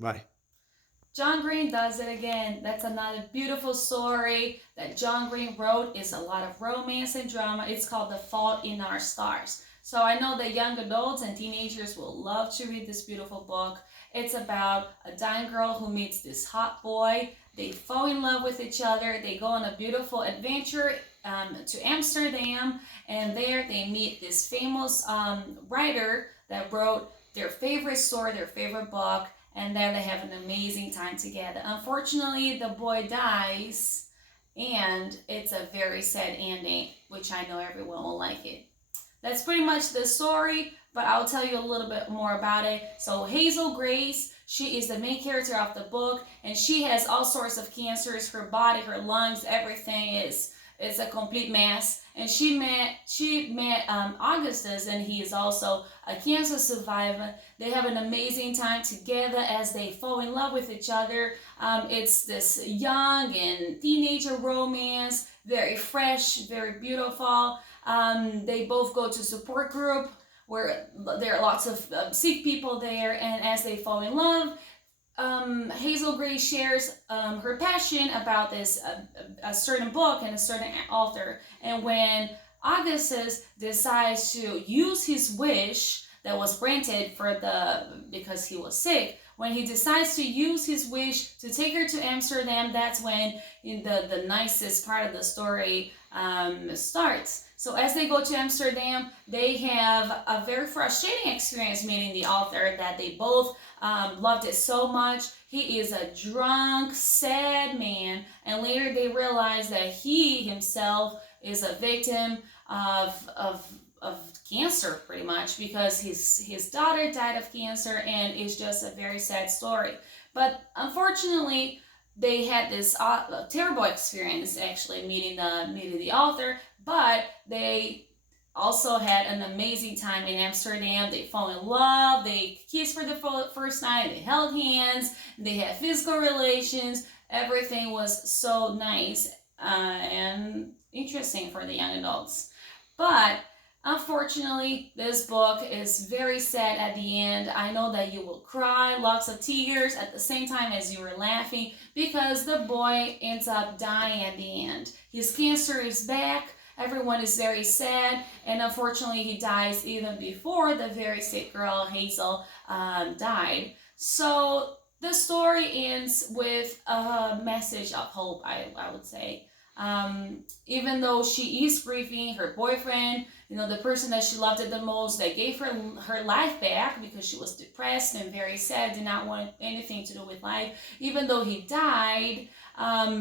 Bye. John Green does it again. That's another beautiful story that John Green wrote. It's a lot of romance and drama. It's called The Fault in Our Stars. So I know that young adults and teenagers will love to read this beautiful book. It's about a dying girl who meets this hot boy. They fall in love with each other. They go on a beautiful adventure to Amsterdam, and there they meet this famous writer that wrote their favorite story, their favorite book, and then they have an amazing time together. Unfortunately, the boy dies, and it's a very sad ending, which I know everyone will like it. That's pretty much the story, but I'll tell you a little bit more about it. So Hazel Grace, she is the main character of the book, and she has all sorts of cancers. Her body, her lungs, everything is a complete mess. And she met Augustus, and he is also a cancer survivor. They have an amazing time together as they fall in love with each other. It's this young and teenager romance, very fresh, very beautiful. They both go to support group where there are lots of sick people there, and as they fall in love, Hazel Grace shares her passion about this a certain book and a certain author. And when Augustus decides to use his wish that was granted because he was sick, when he decides to use his wish to take her to Amsterdam, that's when the nicest part of the story starts. So as they go to Amsterdam, they have a very frustrating experience meeting the author that they both loved it so much. He is a drunk, sad man, and later they realize that he himself is a victim of cancer, pretty much, because his daughter died of cancer, and it's just a very sad story. But unfortunately, they had this terrible experience actually meeting the author, but they also had an amazing time in Amsterdam. They fall in love, they kissed for the first night, they held hands, they had physical relations. Everything was so nice and interesting for the young adults. But unfortunately, this book is very sad at the end. I know that you will cry, lots of tears at the same time as you were laughing, because the boy ends up dying at the end. His cancer is back. Everyone is very sad, and unfortunately, he dies even before the very sick girl, Hazel, died. So the story ends with a message of hope, I would say. Even though she is grieving her boyfriend, the person that she loved the most, that gave her life back because she was depressed and very sad, did not want anything to do with life. Even though he died,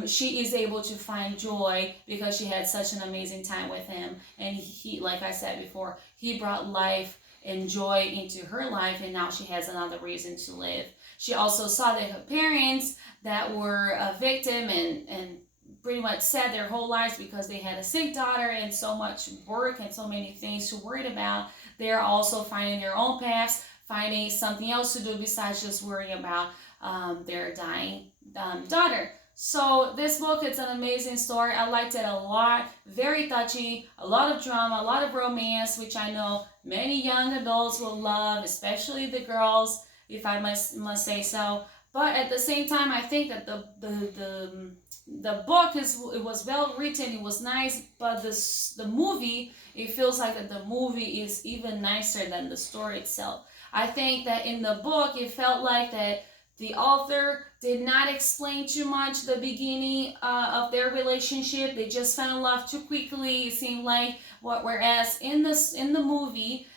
she is able to find joy because she had such an amazing time with him. And he, like I said before, he brought life and joy into her life, and now she has another reason to live. She also saw that her parents that were a victim and pretty much sad their whole lives because they had a sick daughter and so much work and so many things to worry about. They're also finding their own paths, finding something else to do besides just worrying about their dying daughter. So this book, it's an amazing story. I liked it a lot. Very touchy, a lot of drama, a lot of romance, which I know many young adults will love, especially the girls, if I must say so. But at the same time, I think that the book it was well written, it was nice, but the movie, it feels like that the movie is even nicer than the story itself. I think that in the book, it felt like that the author did not explain too much the beginning of their relationship. They just fell in love too quickly. It seemed like whereas in the movie,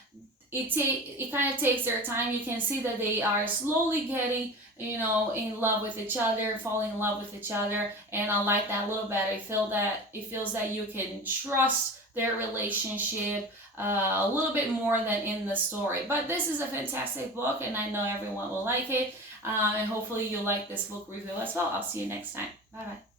it kind of takes their time. You can see that they are slowly getting in love with each other, falling in love with each other, and I like that a little better. It feels that you can trust their relationship a little bit more than in the story. But this is a fantastic book, and I know everyone will like it. And hopefully you like this book review as well. I'll see you next time. Bye bye.